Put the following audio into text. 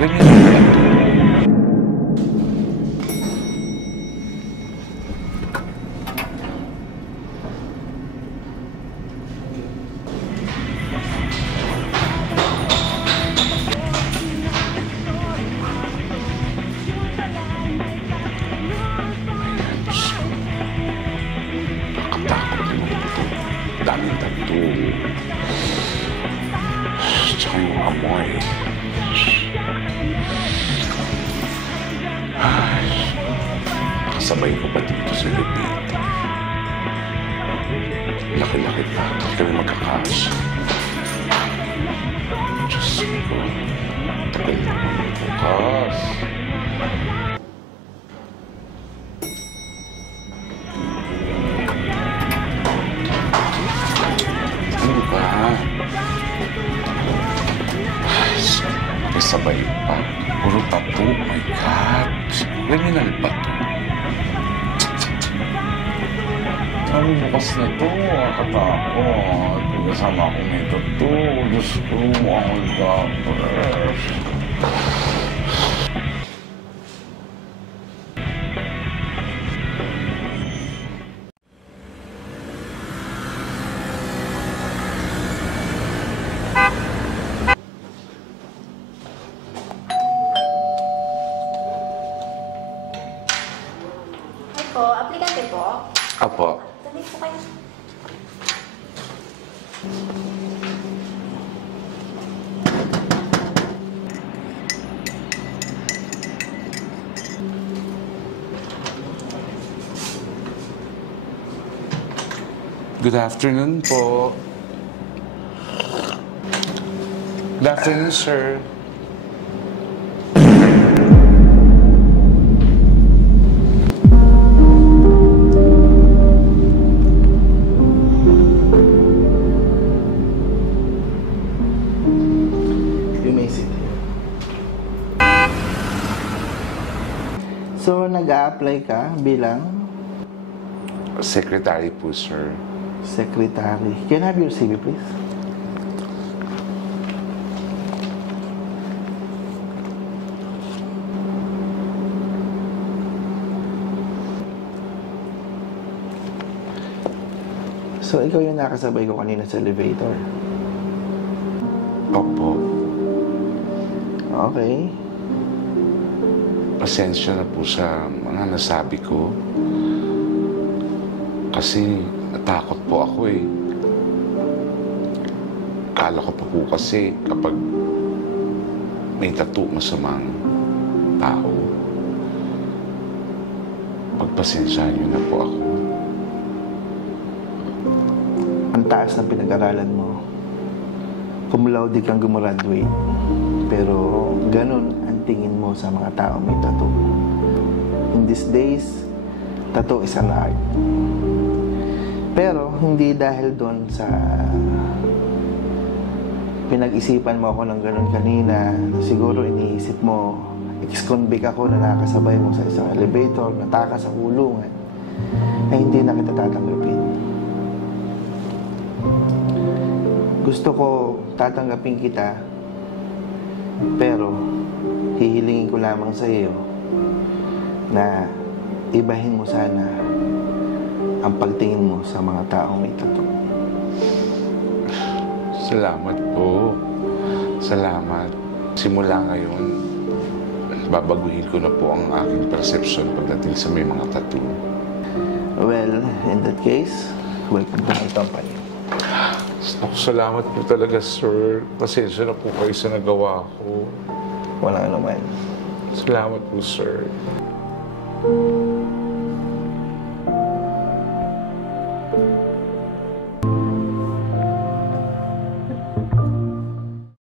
Ganyan na ba ito? Daming tattoo. Tsaka yung amoy. Ay, kasabay ko pa dito sa Lupit. Laki-laki pa. Hindi kami magkakasya. Diyos ko. Tagal naman bukas. Sabay pa. Puro tattoo. Oh my God. Criminal ba to? Ang bukas na to. Nakatakot. Kasama akong may tattoo. Diyos ko. Oh my God. Aplikante po? Apo. Tabi po kayo. Good afternoon po. Good afternoon, sir. So, nag-a-apply ka bilang? Secretary po, sir. Secretary. Can I have your CV, please? So, ikaw yung nakasabay ko kanina sa elevator? Opo. Okay. Pasensya na po sa mga nasabi ko. Kasi natakot po ako eh. Akala ko pa po kasi kapag may tattoo masamang tao, pagpasensyahan niyo na po ako. Ang taas ng pinag-aralan mo. Cum laude kang gumraduate. Pero ganun ang tingin mo sa mga tao may tattoo. In these days, tattoo is an art. Pero hindi dahil doon sa pinag-isipan mo ako ng ganun kanina, siguro iniisip mo, ex-convict ako na nakasabay mo sa isang elevator, nataka sa kulungan, ay hindi na kita tatanggapin. Gusto ko tatanggapin kita, pero hihilingin ko lamang sa iyo na ibahin mo sana ang pagtingin mo sa mga taong may tattoo. Salamat po. Salamat. Simula ngayon, babaguhin ko na po ang aking perception pagdating sa may mga tattoo. Well, in that case, welcome to my company. Salamat po talaga, sir. Pasensya na po kayo sa nagawa ko. Walang anuman. Salamat po, sir.